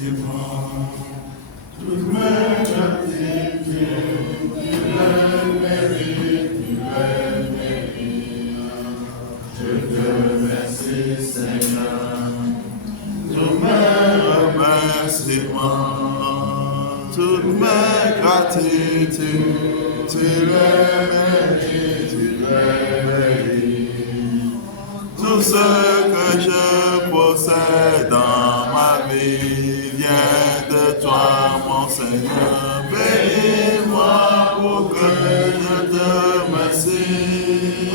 facilement. Toutes mes gratitudes, tu le mérites, tu le mérites. Je te remercie, Seigneur. Tous mes remerciements, toutes mes gratitudes, tu les mérites, tu les mérites. Tout ce que je possède dans ma vie vient de toi, mon Seigneur. Bénis-moi pour que je te remercie.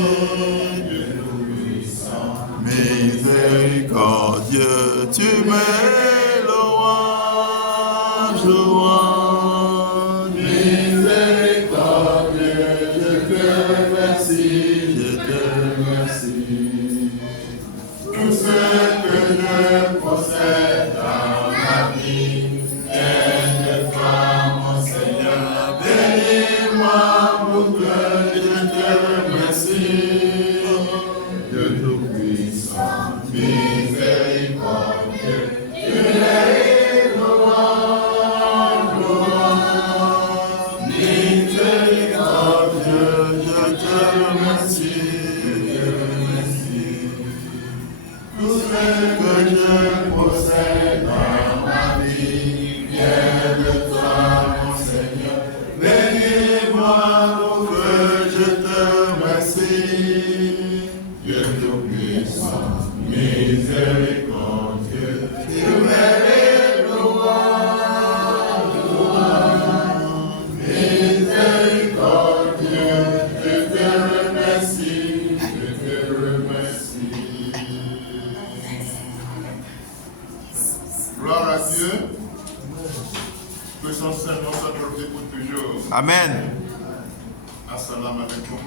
Miséricordieux, tu m'es louange, louange. Miséricordieux, je te remercie, je te remercie. Tout ce que je possède dans ma vie vient de toi, mon Seigneur. Bénis-moi pour que je te remercie. Dieu Tout-Puissant, miséricordieux, tu es louange, louange. Miséricordieux, je te remercie, je te remercie. Tout ce que je possède dans ma vie vient de toi, mon Seigneur. Bénis-moi pour que je te remercie. Dieu Tout-Puissant, miséricordieux, tu mérites louange, louange. Miséricordieux, je te remercie, je te remercie. Gloire à Dieu, que son Seigneur soit glorifié pour toujours. Amen. Assalamu alaikum.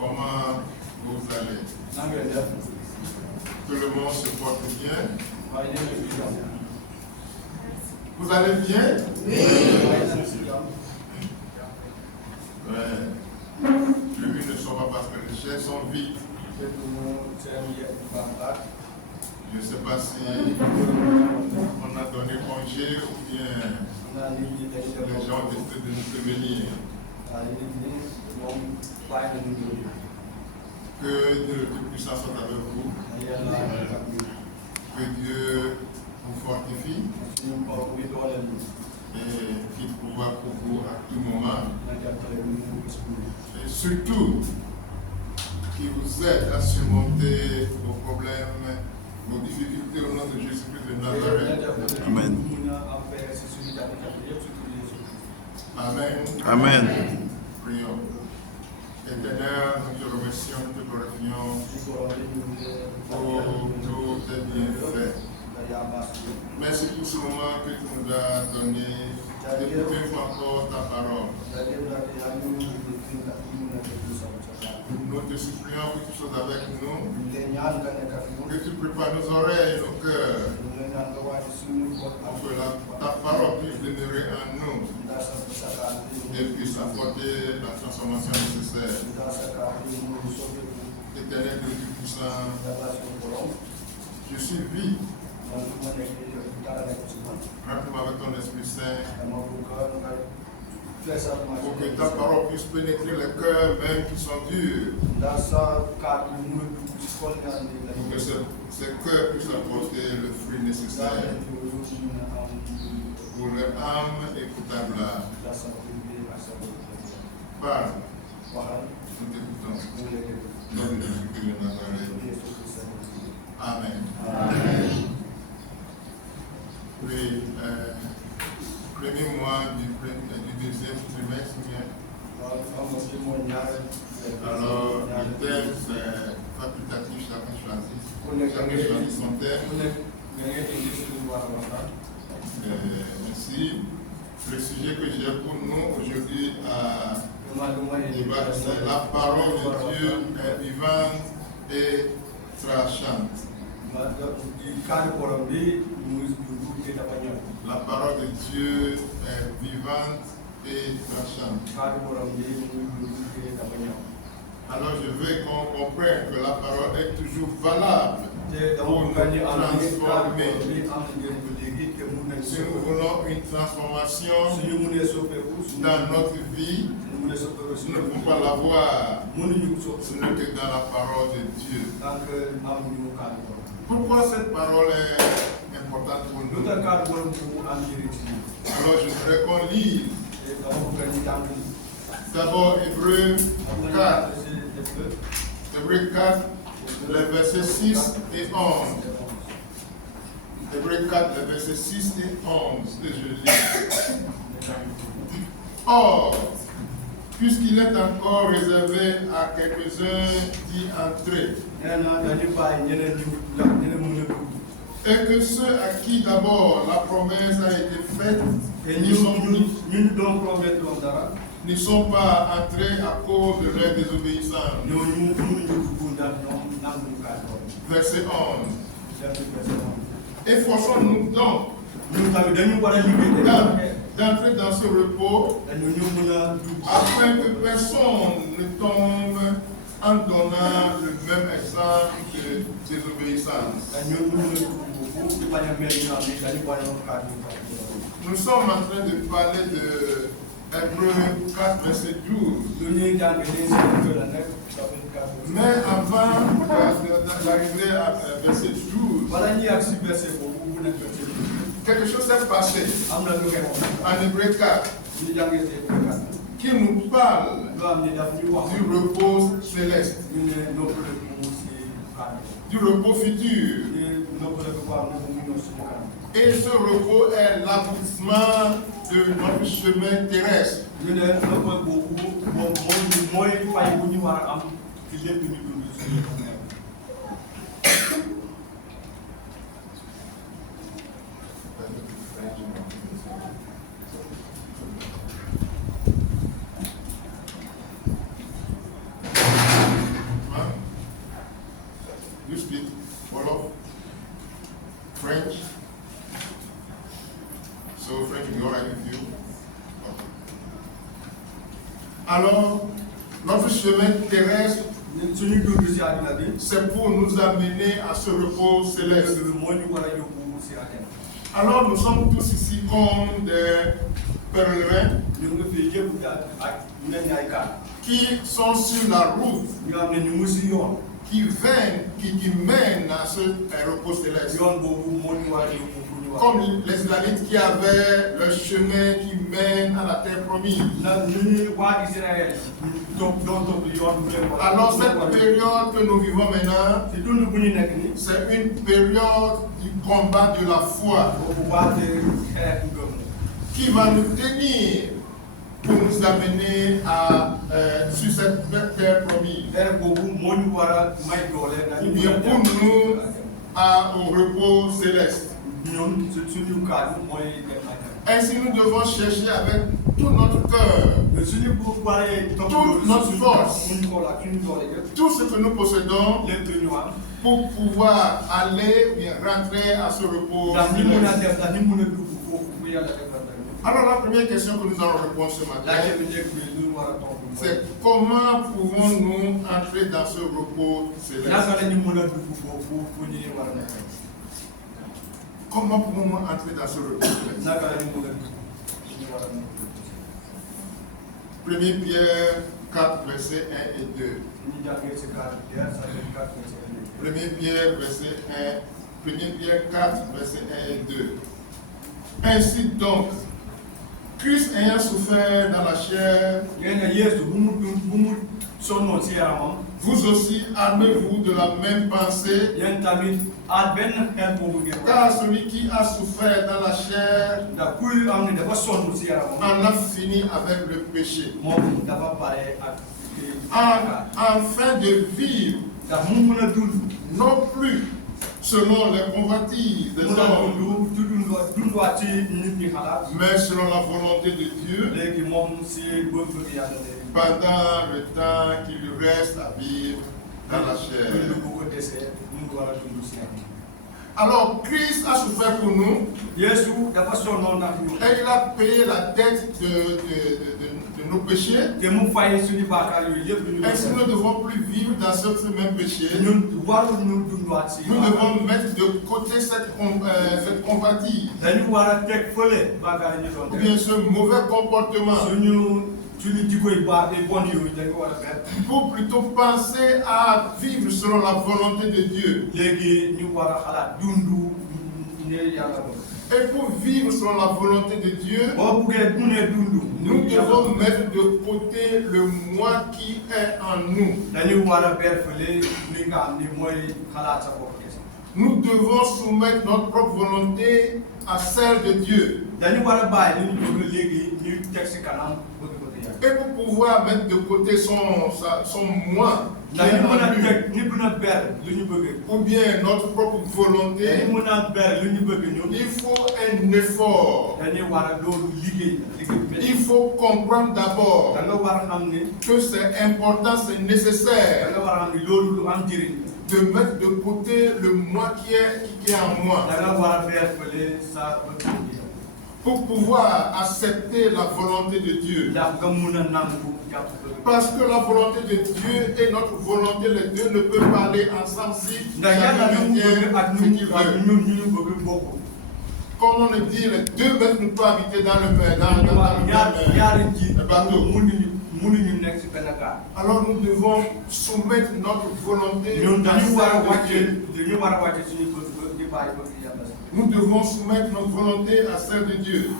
Comment vous allez? Tout le monde se porte bien? Vous allez bien? Oui. Ouais. Les rues ne sont pas parce que les chaises sont vides. Je ne sais pas si on a donné congé ou bien les gens ont décidé de nous prévenir. Que Dieu le Tout-Puissant soit avec vous. Que Dieu vous fortifie et qu'il pourra pour vous à tout moment. Et surtout, qui vous aide à surmonter vos problèmes, vos difficultés au nom de Jésus-Christ de Nazareth. Amen. Amen. Amen. Prions. Éternel, nous te remercions, nous te glorifions pour tous tes bienfaits. Merci pour ce moment que tu nous as donné d'écouter encore ta parole. Nous te supplions que tu sois avec nous, que tu prépares nos oreilles et nos cœurs, pour que ta parole puisse demeurer en nous et puisse apporter la transformation nécessaire. Éternel Dieu Tout-Puissant, je suis vie. Remplis-moi avec ton Esprit Saint pour que ta parole puisse pénétrer les cœurs même qui sont durs. Pour que ces cœurs puissent apporter le fruit nécessaire pour leur âme et pour ta gloire. Parle. Nous t'écoutons. Nom de Jésus-Christ de Nazareth. Amen. Amen. Oui, premier mois du deuxième trimestre. Alors, le thème c'est facultatif, chacun choisit. Chacun choisit son thème. Ainsi, le sujet que j'ai pour nous aujourd'hui à débattre, c'est la parole de Dieu est vivante et tranchante. La parole de Dieu est vivante et tranchante. À Alors je veux qu'on comprenne que la parole est toujours valable pour nous transformer. Si nous voulons une transformation dans notre vie, nous ne pouvons pas l'avoir si nous sommes que dans la parole de Dieu. Pourquoi cette parole est importante pour nous? Alors je voudrais qu'on lise d'abord Hébreux 4. Hébreux 4, les versets 6 et 11. Hébreux 4, les versets 6 et 11 que je lis. Or, puisqu'il est encore réservé à quelques-uns d'y entrer, et que ceux à qui d'abord la promesse a été faite ne sont pas entrés à cause de leur désobéissance. Verset 11. Efforçons-nous donc d'entrer dans ce repos afin que personne ne tombe en donnant le même exemple de désobéissance. Nous sommes en train de parler de Hébreux 4, verset 12. Mais avant d'arriver à verset 12, quelque chose s'est passé en Hébreux 4 qui nous parle du repos céleste, du repos futur. Et ce repos est l'aboutissement de notre chemin terrestre. You speak Wolof, French. So French will be all right with you. Alors, notre chemin terrestre, c'est pour nous amener à ce repos céleste. Alors, nous sommes tous ici comme des pèlerins qui sont sur la route, qui mènent à ce repos céleste. Comme les Israélites qui avaient le chemin qui mène à la terre promise. Alors cette période que nous vivons maintenant, c'est une période du combat de la foi qui va nous tenir pour nous amener sur cette terre promise. Ou bien pour nous au repos céleste. Ainsi, nous devons chercher avec tout notre cœur, toute notre force, tout ce que nous possédons pour pouvoir aller et rentrer à ce repos. Alors, la première question que nous allons répondre ce matin, c'est comment pouvons-nous entrer dans ce repos céleste? Comment pouvons-nous entrer dans ce repos? 1 Pierre 4, versets 1 et 2. 1 Pierre 4, versets 1 et 2. Ainsi donc, Christ ayant souffert dans la chair, vous aussi armez-vous de la même pensée, car celui qui a souffert dans la chair en a fini avec le péché, afin de vivre non plus selon les convoitises des hommes, mais selon la volonté de Dieu, pendant le temps qu'il lui reste à vivre dans la chair. Alors, Christ a souffert pour nous et il a payé la dette de nos péchés. Ainsi, nous ne devons plus vivre dans ce même péché. Nous devons mettre de côté cette convoitise. Ou bien ce mauvais comportement. Pour plutôt penser à vivre selon la volonté de Dieu. Et pour vivre selon la volonté de Dieu, nous devons mettre de côté le moi qui est en nous. Nous devons soumettre notre propre volonté à celle de Dieu. Et pour pouvoir mettre de côté son moi, ou bien notre propre volonté, il faut un effort. Il faut comprendre d'abord que c'est important, c'est nécessaire de mettre de côté le moi qui est en moi, pour pouvoir accepter la volonté de Dieu. Parce que la volonté de Dieu et notre volonté, les deux ne peuvent pas aller ensemble si chacun maintient ce qu'il veut. Comme on le dit, les deux bêtes ne peuvent habiter dans le même bateau. Alors nous devons soumettre notre volonté à celle de Dieu. Nous devons soumettre notre volonté à celle de Dieu.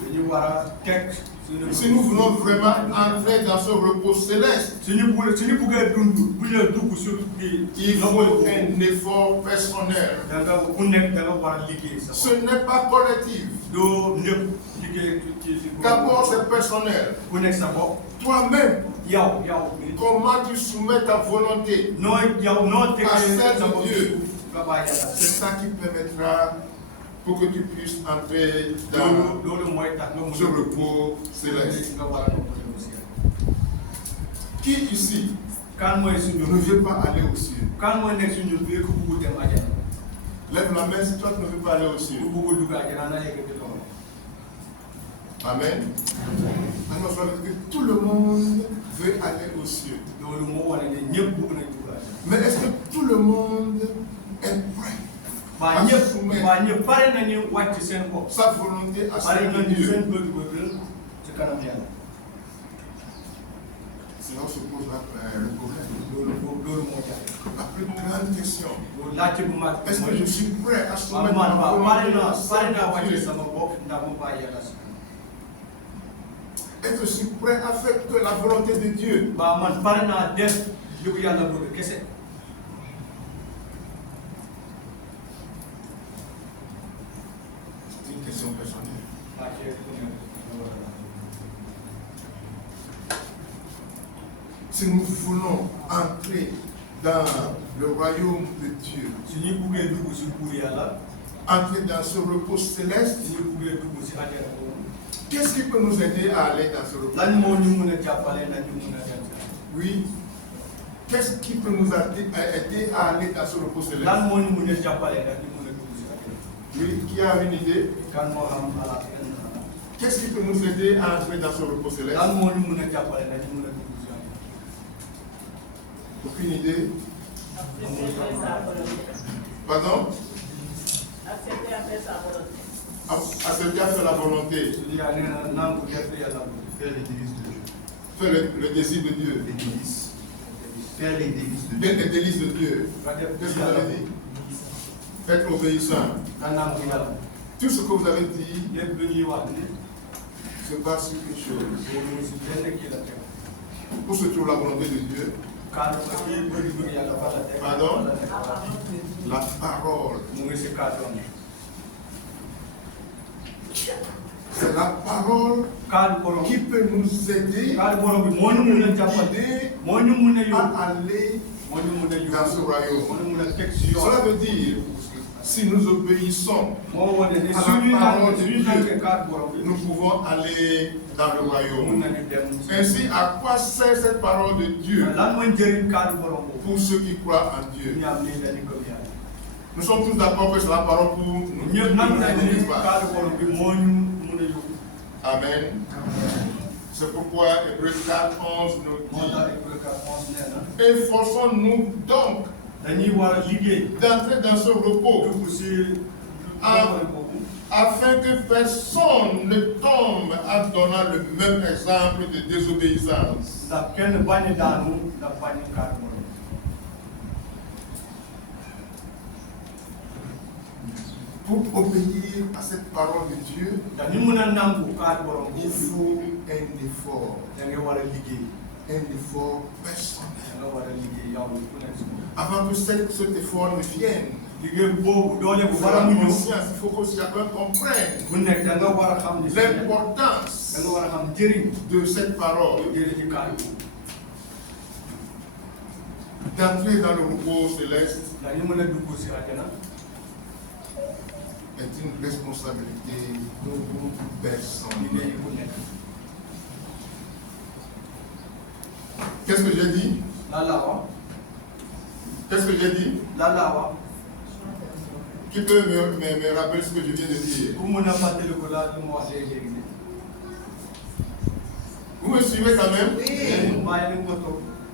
Si nous voulons vraiment entrer dans ce repos céleste, il faut un effort personnel. Ce n'est pas collectif. D'abord, c'est personnel. Toi-même, comment tu soumets ta volonté à celle de Dieu? C'est ça qui permettra pour que tu puisses entrer dans ce repos céleste. Qui ici ne veut pas aller au ciel? Lève la main si toi tu ne veux pas aller au ciel. Amen. Alors ça veut dire que tout le monde veut aller au ciel. Mais est-ce que tout le monde est prêt à soumettre sa volonté à celle de Dieu? C'est là où se pose le problème. La plus grande question. Est-ce que je suis prêt à soumettre ma volonté à celle de Dieu? Est-ce que je suis prêt à faire que la volonté de Dieu? C'est une question personnelle. Si nous voulons entrer dans le royaume de Dieu, entrer dans ce repos céleste, qu'est-ce qui peut nous aider à aller dans ce repos? Oui. Qu'est-ce qui peut nous aider à aller dans ce repos céleste? Oui, qui a une idée? Qu'est-ce qui peut nous aider à entrer dans ce repos céleste? Aucune idée? Pardon? Accepter à faire la volonté. Faire le désir de Dieu. Faire les délices de Dieu. Qu'est-ce que vous avez dit? Être obéissant. Tout ce que vous avez dit se base sur quelque chose. Pour se trouver la volonté de Dieu. Pardon? La parole. C'est la parole qui peut nous aider à aller dans ce royaume. Cela veut dire, si nous obéissons à la parole de Dieu, nous pouvons aller dans le royaume. Ainsi, à quoi sert cette parole de Dieu pour ceux qui croient en Dieu? Nous sommes tous d'accord que c'est la parole pour nous. Amen. C'est pourquoi Hébreux 4:11 nous dit: efforçons-nous donc d'entrer dans ce repos, afin que personne ne tombe en donnant le même exemple de désobéissance. Pour obéir à cette parole de Dieu, il faut un effort. Un effort personnel. Avant que cet effort ne vienne, il faut que chacun comprenne l'importance de cette parole. D'entrer dans le repos céleste est une responsabilité personnelle. Qu'est-ce que j'ai dit? Qu'est-ce que j'ai dit? Qui peut me rappeler ce que je viens de dire? Vous me suivez quand même? Oui.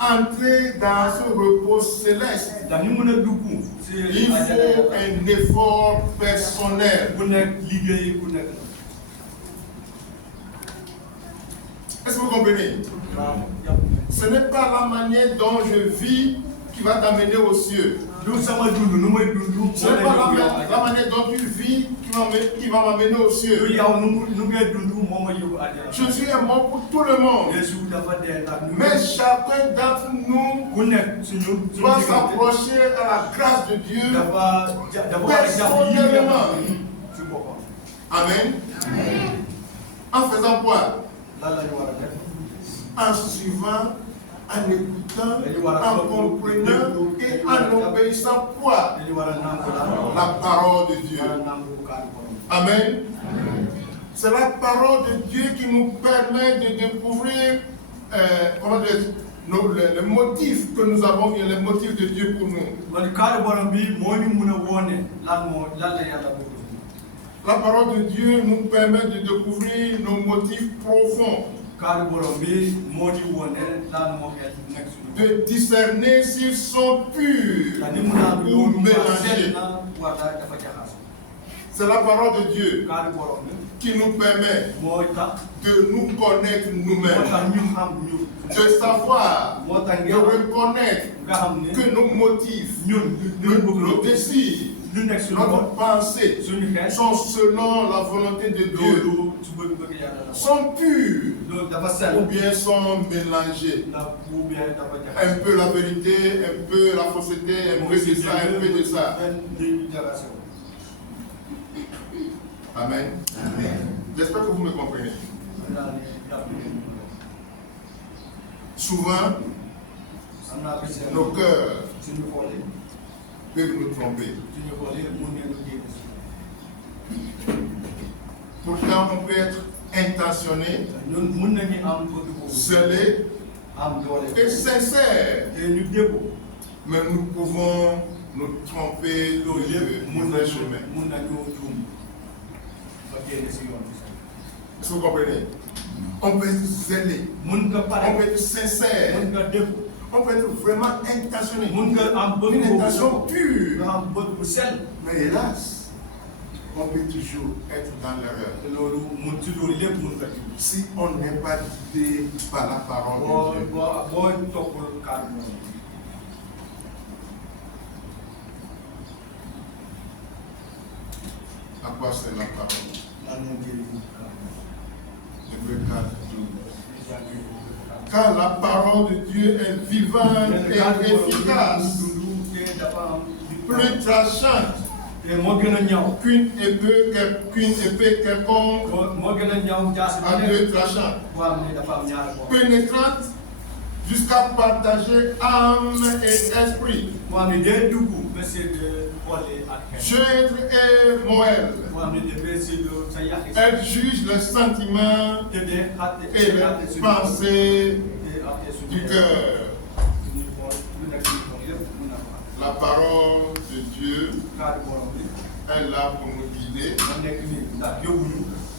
Entrer dans ce repos céleste, il faut un effort personnel. Est-ce que vous comprenez? Ce n'est pas la manière dont je vis qui va t'amener aux cieux. Ce n'est pas la manière dont tu vis qui va m'amener aux cieux. Jésus est mort pour tout le monde. Mais chacun d'entre nous doit s'approcher à la grâce de Dieu personnellement. Amen. En faisant quoi? En suivant, en écoutant, en comprenant et en obéissant quoi? La parole de Dieu. Amen. C'est la parole de Dieu qui nous permet de découvrir les motifs que nous avons et les motifs de Dieu pour nous. La parole de Dieu nous permet de découvrir nos motifs profonds. De discerner s'ils sont purs ou mélangés. C'est la parole de Dieu qui nous permet de nous connaître nous-mêmes, de savoir, de reconnaître que nos motifs, nos désirs, notre pensée sont selon la volonté de Dieu, sont purs ou bien sont mélangés. Un peu la vérité, un peu la fausseté, un peu de ça, un peu de ça. Amen. Amen. J'espère que vous me comprenez. Souvent, nos cœurs peuvent nous tromper. Pourtant, on peut être intentionné, zélé et sincère. Mais nous pouvons nous tromper de mauvais chemin. Est-ce que vous comprenez? On peut être zélé, on peut être sincère, on peut être vraiment intentionné, une intention pure. Mais hélas, on peut toujours être dans l'erreur si on n'est pas guidé par la parole de Dieu. À quoi c'est la parole? Hébreux 4:12. Car la parole de Dieu est vivante et efficace, plus tranchante qu'une épée quelconque à deux tranchants, pénétrante jusqu'à partager âme et esprit, gendre et moelle. Elle juge les sentiments et les pensées du cœur. La parole de Dieu est là pour nous guider.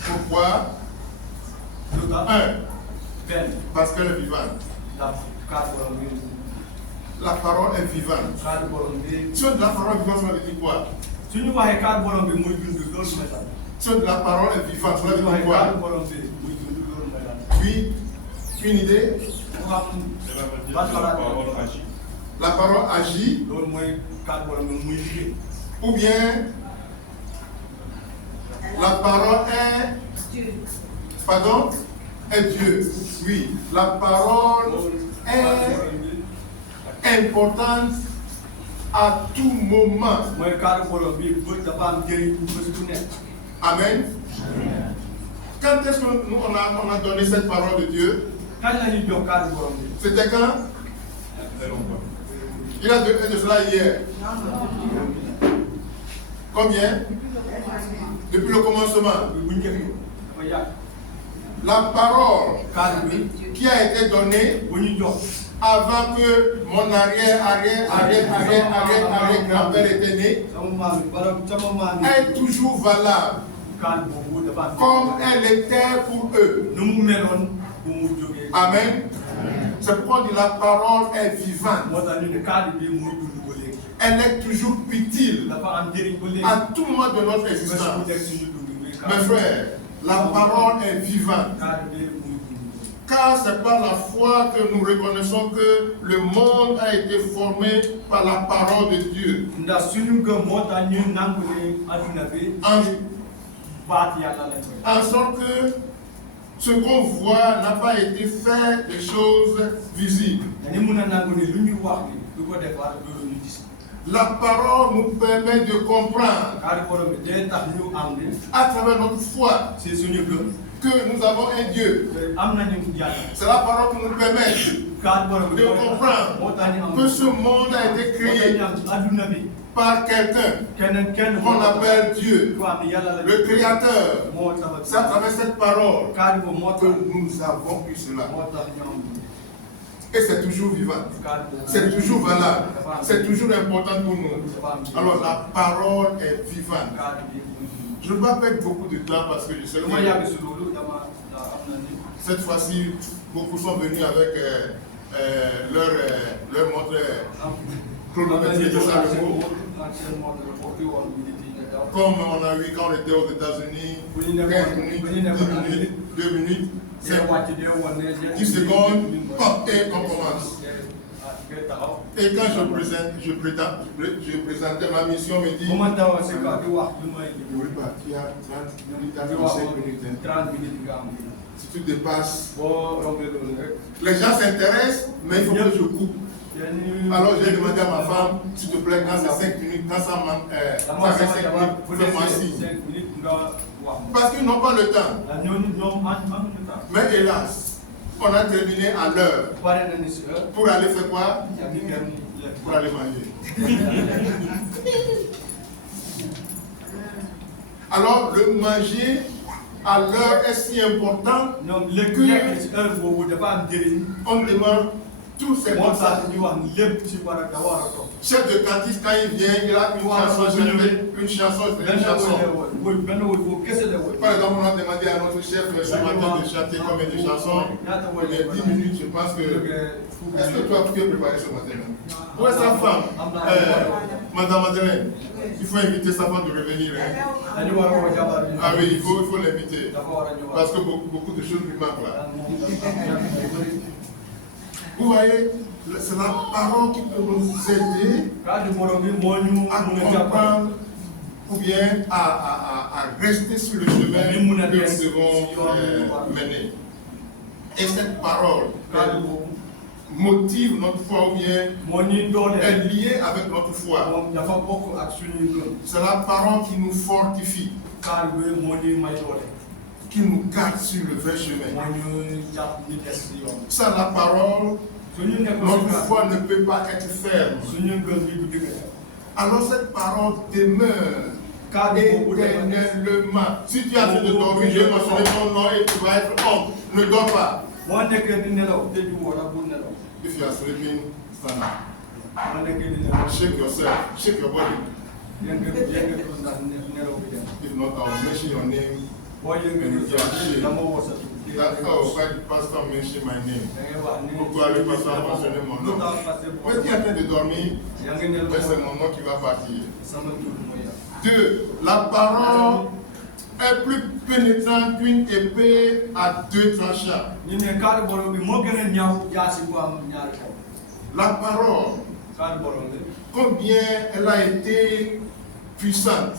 Pourquoi? 1. Parce qu'elle est vivante. La parole est vivante. Si on dit la parole est vivante, ça veut dire quoi? Si on dit la parole est vivante, ça veut dire quoi? Puis, une idée? La parole agit. Ou bien, la parole est... Pardon? Est Dieu. Oui, la parole est importante à tout moment. Amen. Quand est-ce que nous on a donné cette parole de Dieu? C'était quand? Il a donné de cela hier. Combien? Depuis le commencement. La parole qui a été donnée avant que mon arrière-grand-père était né est toujours valable comme elle était pour eux. Amen. C'est pourquoi on dit la parole est vivante. Elle est toujours utile à tout moment de notre existence. Mes frères, la parole est vivante. Car c'est par la foi que nous reconnaissons que le monde a été formé par la parole de Dieu. En sorte que ce qu'on voit n'a pas été fait de choses visibles. La parole nous permet de comprendre à travers notre foi que nous avons un Dieu. C'est la parole qui nous permet de comprendre que ce monde a été créé par quelqu'un qu'on appelle Dieu, le Créateur. C'est à travers cette parole que nous avons eu cela. Et c'est toujours vivant, c'est toujours valable, c'est toujours important pour nous. Alors la parole est vivante. Je ne vais pas perdre beaucoup de temps parce que je sais que cette fois-ci, beaucoup sont venus avec leur montre chronométrique de Salomon. Comme on a vu quand on était aux États-Unis, 15 minutes, 2 minutes, 10 secondes, et on commence. Et quand je présentais ma mission, on me dit, oui, bah, tu as 30 minutes, 30 minutes. Si tu dépasses, les gens s'intéressent, mais il faut que je coupe. Alors j'ai demandé à ma femme, s'il te plaît, quand c'est 5 minutes, quand ça manque, ça fait 5 minutes, fais-moi signe. Parce qu'ils n'ont pas le temps. Mais hélas, on a terminé à l'heure. Pour aller faire quoi? Pour aller manger. Alors le manger à l'heure est si important qu'on demande tous ces constats. Chef de cantiste, quand il vient, il a une chanson. Par exemple, on a demandé à notre chef ce matin de chanter combien de chansons. Il y a 10 minutes, je pense que... Est-ce que tu as pu préparer ce matin? Où est sa femme? Madame Madeleine, il faut inviter sa femme de revenir. Hein? Ah oui, il faut l'inviter. Parce que beaucoup de choses lui manquent là. Vous voyez, c'est la parole qui peut nous aider à comprendre ou bien à rester sur le chemin que nous devons mener. Et cette parole motive notre foi ou bien est liée avec notre foi. C'est la parole qui nous fortifie, qui nous garde sur le vrai chemin. Sans la parole, notre foi ne peut pas être ferme. Alors cette parole demeure éternellement. Si tu as envie de dormir, je vais mentionner ton nom et tu vas être homme. Ne dors pas. If you are sleeping, stand up. Shake yourself, shake your body. If not, I will mention your name. And you can shake. Oh, why the pastor mention my name? Pourquoi le pasteur a mentionné mon nom? Mais qui est en train de dormir? Mais c'est mon nom qui va partir. 2. La parole est plus pénétrante qu'une épée à 2 tranchants. La parole, combien elle a été puissante,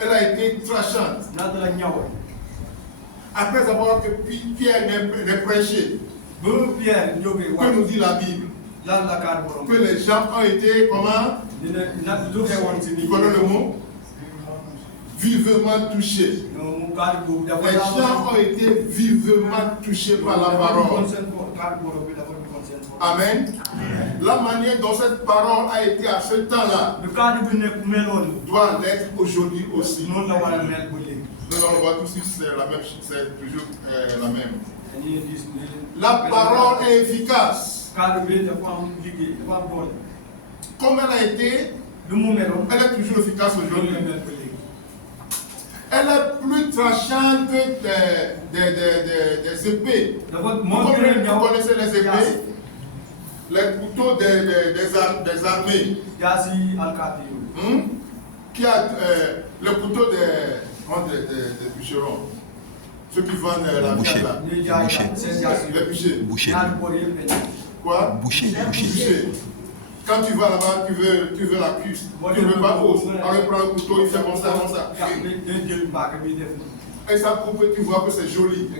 elle a été tranchante. Après avoir que Pierre n'est prêché, que nous dit la Bible, que les gens ont été comment? Vous connaissez le mot? Vivement touchés. Les gens ont été vivement touchés par la parole. Amen. La manière dont cette parole a été à ce temps-là doit l'être aujourd'hui aussi. Nous allons voir tout de suite, c'est la même chose, c'est toujours la même. La parole est efficace. Comme elle a été, elle est toujours efficace aujourd'hui. Elle est plus tranchante que des épées. Vous connaissez les épées? Les couteaux des armées. Qui a le couteau des bûcherons. Ceux qui vendent la viande là. Les bûchers. Boucher. Quoi? Boucher. Quand tu vas là-bas, tu veux la cuisse. Tu ne veux pas os. On prend un couteau, il fait comme ça. Et ça coupe, tu vois que c'est joli.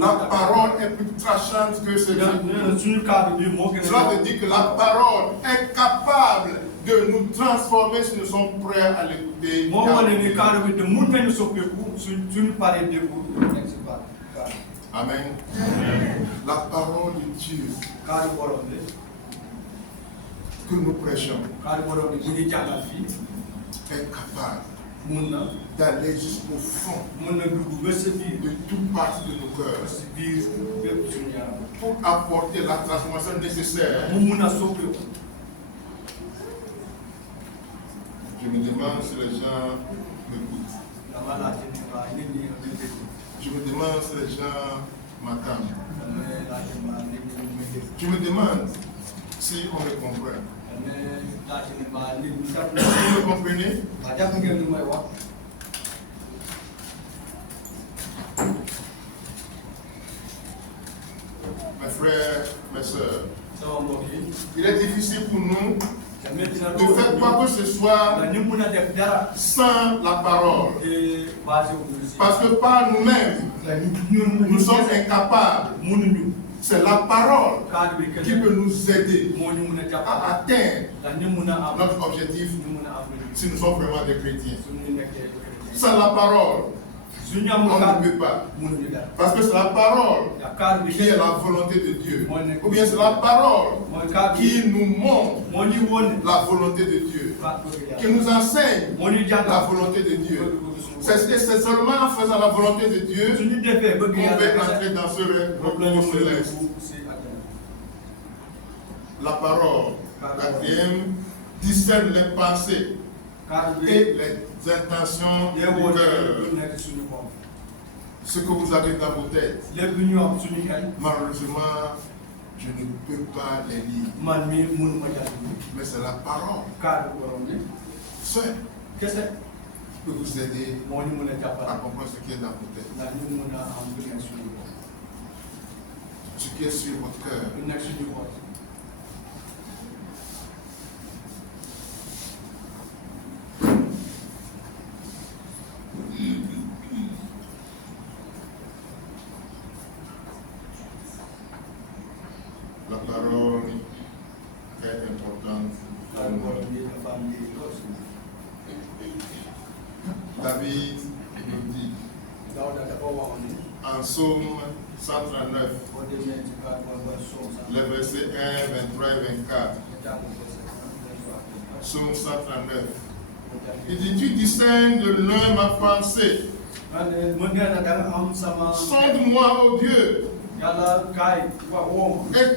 La parole est plus tranchante que ce Cela veut dire que la parole est capable de nous transformer si nous sommes prêts à l'écouter. Amen. La parole de Dieu que nous prêchons est capable d'aller jusqu'au fond de toute partie de nos cœurs pour apporter la transformation nécessaire. Je me demande si les gens m'écoutent. Je me demande si les gens m'attendent. Je me demande si on me comprend. Vous me comprenez? Mes frères, mes soeurs, il est difficile pour nous de faire quoi que ce soit sans la parole. Parce que par nous-mêmes, nous sommes incapables. C'est la parole qui peut nous aider à atteindre notre objectif si nous sommes vraiment des chrétiens. Sans la parole, on ne peut pas. Parce que c'est la parole qui est la volonté de Dieu. Ou bien c'est la parole qui nous montre la volonté de Dieu. Qui nous enseigne la volonté de Dieu. C'est seulement en faisant la volonté de Dieu qu'on peut entrer dans ce repos céleste. La parole, quatrième, discerne les pensées et les intentions du cœur. Ce que vous avez dans vos têtes, malheureusement, je ne peux pas les lire. Mais c'est la parole seule qui peut vous aider à comprendre ce qui est dans vos têtes. Ce qui est sur votre cœur. La parole est importante. David nous dit en Psaume 139, les versets 1, 23 et 24. Psaume 139. Il dit, tu discernes de loin ma pensée. Sonde-moi, ô Dieu, et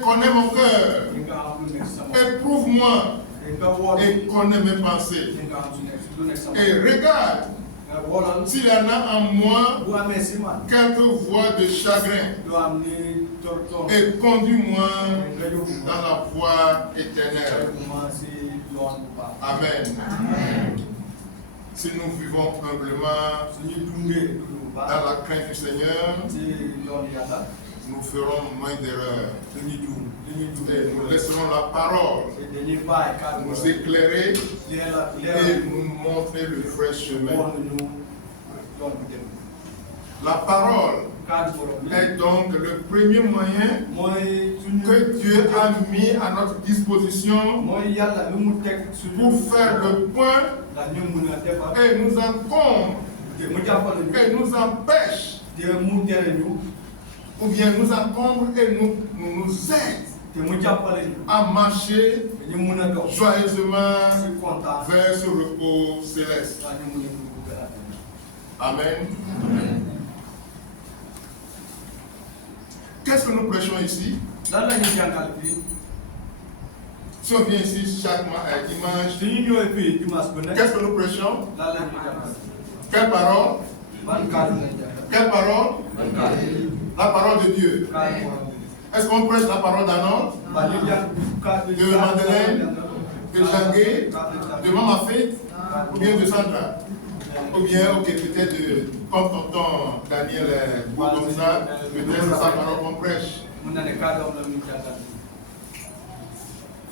connais mon cœur. Éprouve-moi et connais mes pensées. Et regarde S'il y en a en moi quelques voies de chagrin, et conduis-moi dans la voie éternelle. Amen. Si nous vivons humblement dans la crainte du Seigneur, nous ferons moins d'erreurs. Et nous laisserons la parole nous éclairer et nous montrer le vrai chemin. La parole est donc le premier moyen que Dieu a mis à notre disposition pour faire le point et nous encombre et nous empêche ou bien nous encombre et nous aide à marcher joyeusement vers ce repos céleste. Amen. Qu'est-ce que nous prêchons ici? Si on vient ici chaque dimanche, qu'est-ce que nous prêchons? Quelle parole? Quelle parole? La parole de Dieu. Est-ce qu'on prêche la parole d'Anon, de Madeleine, de Jangué, de Mama Faith, ou bien de Sandra? Ou bien, ok, peut-être comme tonton Daniel comme ça, peut-être c'est sa parole qu'on prêche.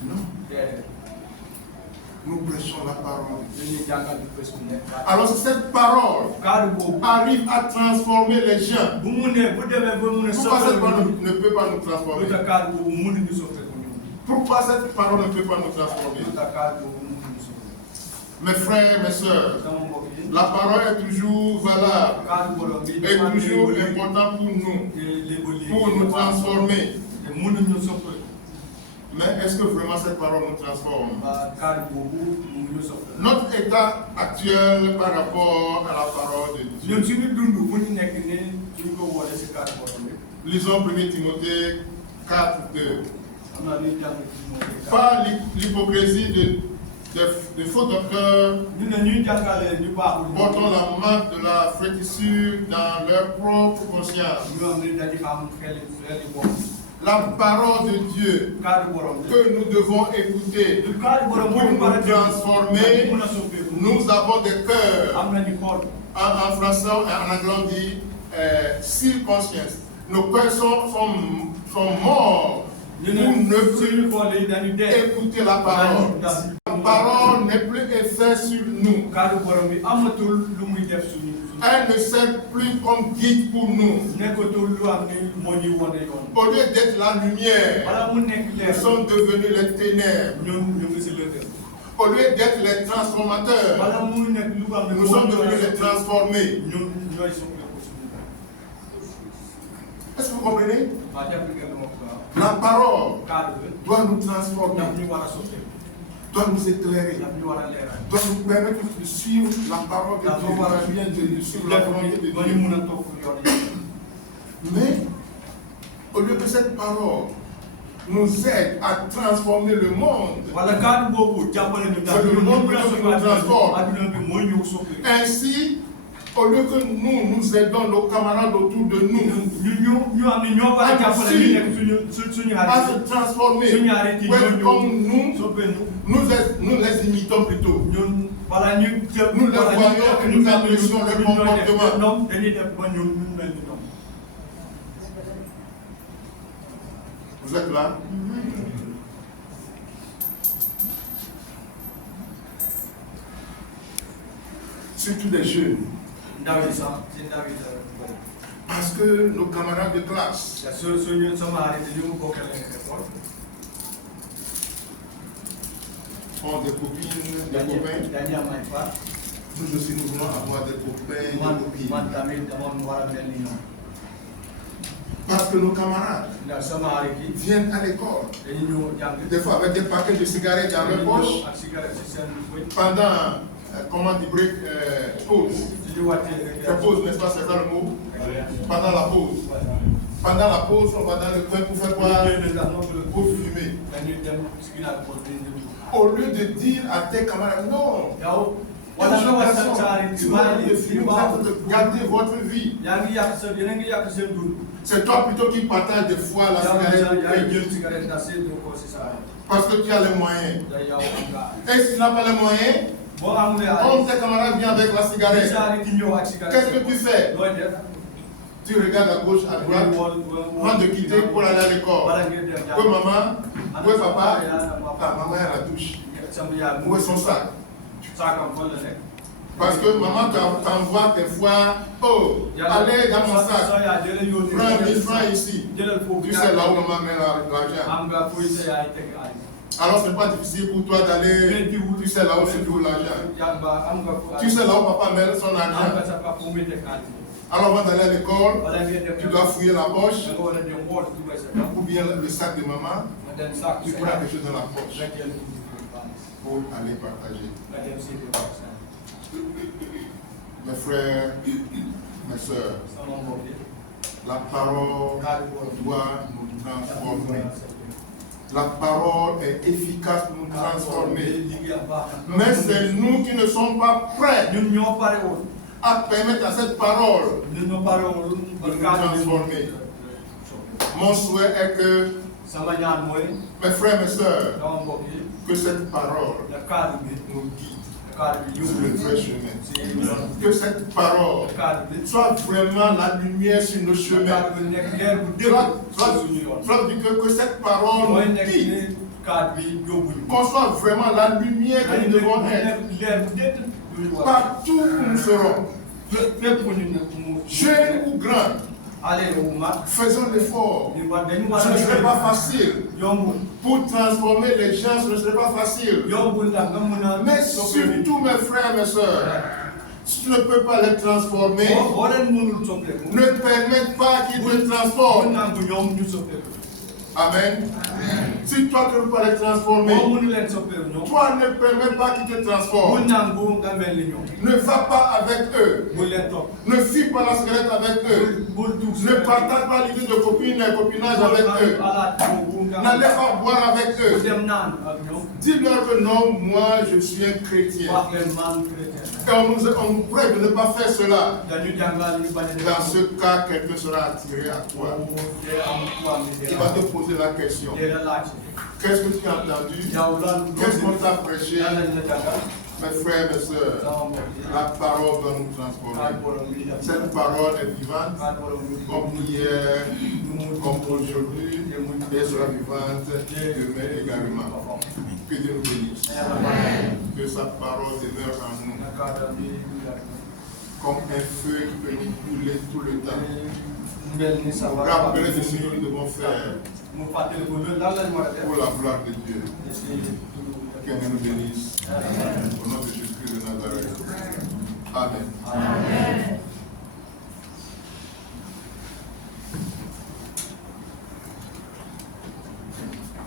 Non. Nous prêchons la parole. Alors si cette parole arrive à transformer les gens, pourquoi cette parole ne peut pas nous transformer? Pourquoi cette parole ne peut pas nous transformer? Mes frères, mes soeurs, la parole est toujours valable et toujours importante pour nous transformer. Mais est-ce que vraiment cette parole nous transforme? Notre état actuel par rapport à la parole de Dieu. Lisons 1 Timothée 4, 2. Par l'hypocrisie de faux docteurs, portant la marque de la fétissure dans leur propre conscience. La parole de Dieu que nous devons écouter pour nous transformer, nous avons des cœurs. En français, en anglais, on dit seal conscience. Nos cœurs sont morts pour ne plus écouter la parole. La parole n'est plus effet sur nous. Elle ne sert plus comme guide pour nous. Au lieu d'être la lumière, nous sommes devenus les ténèbres. Au lieu d'être les transformateurs, nous sommes devenus les transformés. Est-ce que vous comprenez? La parole doit nous transformer, doit nous éclairer, doit nous permettre de suivre la parole de Dieu, de suivre la volonté de Dieu. Mais, au lieu que cette parole nous aide à transformer le monde, c'est le monde qui nous transforme. Ainsi, au lieu que nous aidons nos camarades autour de nous à se transformer, comme nous les imitons plutôt. Nous les voyons et nous apprécions leur comportement. Vous êtes là? Surtout des jeunes. Parce que nos camarades de classe ont des copines, des copains. Nous aussi, nous voulons avoir des copains, des copines. Parce que nos camarades viennent à l'école, des fois avec des paquets de cigarettes dans leur poche, pendant, comment dire, break, pause. Pause, n'est-ce pas, c'est ça le mot? Pendant la pause. Pendant la pause, on va dans le coin pour faire quoi? Pour fumer. Au lieu de dire à tes camarades, non, Gardez votre vie. C'est toi plutôt qui partage des fois la cigarette. Parce que tu as les moyens. Et si tu n'as pas les moyens, quand tes camarades viennent avec la cigarette, qu'est-ce que tu fais? Tu regardes à gauche, à droite, avant de quitter pour aller à l'école. Où est maman? Où est papa? Ah, maman est à la douche. Où est son sac? Parce que maman t'envoie des fois, oh, allez dans mon sac, prends 1000 francs ici. Tu sais là où maman met l'argent. Alors ce n'est pas difficile pour toi d'aller, tu sais là où se trouve l'argent. Tu sais là où papa met son argent. Alors avant d'aller à l'école, tu dois fouiller la poche, ou bien le sac de maman, tu prends quelque chose dans la poche pour aller partager. Mes frères, mes soeurs, la parole doit nous transformer. La parole est efficace pour nous transformer. Mais c'est nous qui ne sommes pas prêts à permettre à cette parole de nous transformer. Mon souhait est que, mes frères, mes soeurs, que cette parole nous guide sur le vrai chemin. Que cette parole soit vraiment la lumière sur nos chemins. Que cette parole nous guide. Qu'on soit vraiment la lumière que nous devons être. Partout où nous serons, jeunes ou grands, faisons l'effort. Ce ne serait pas facile. Pour transformer les gens, ce ne serait pas facile. Mais surtout, mes frères et mes soeurs, si tu ne peux pas les transformer, ne permets pas qu'ils te transforment. Amen. Si toi tu ne peux pas les transformer, toi ne permets pas qu'ils te transforment. Ne va pas avec eux. Ne fuis pas la cigarette avec eux. Ne partage pas l'idée de copinage avec eux. N'allez pas boire avec eux. Dis-leur que non, moi je suis un chrétien. Et on pourrait ne pas faire cela. Dans ce cas, quelqu'un sera attiré à toi. Il va te poser la question. Qu'est-ce que tu as entendu? Qu'est-ce qu'on t'a prêché? Mes frères, mes soeurs, la parole doit nous transformer. Cette parole est vivante, comme hier, comme aujourd'hui, et sera vivante demain également. Que Dieu nous bénisse. Que sa parole demeure en nous, comme un feu qui peut nous brûler tout le temps. Pour rappeler de ce que nous devons faire pour la gloire de Dieu. Que Dieu nous bénisse. Au nom de Jésus-Christ de Nazareth. Amen.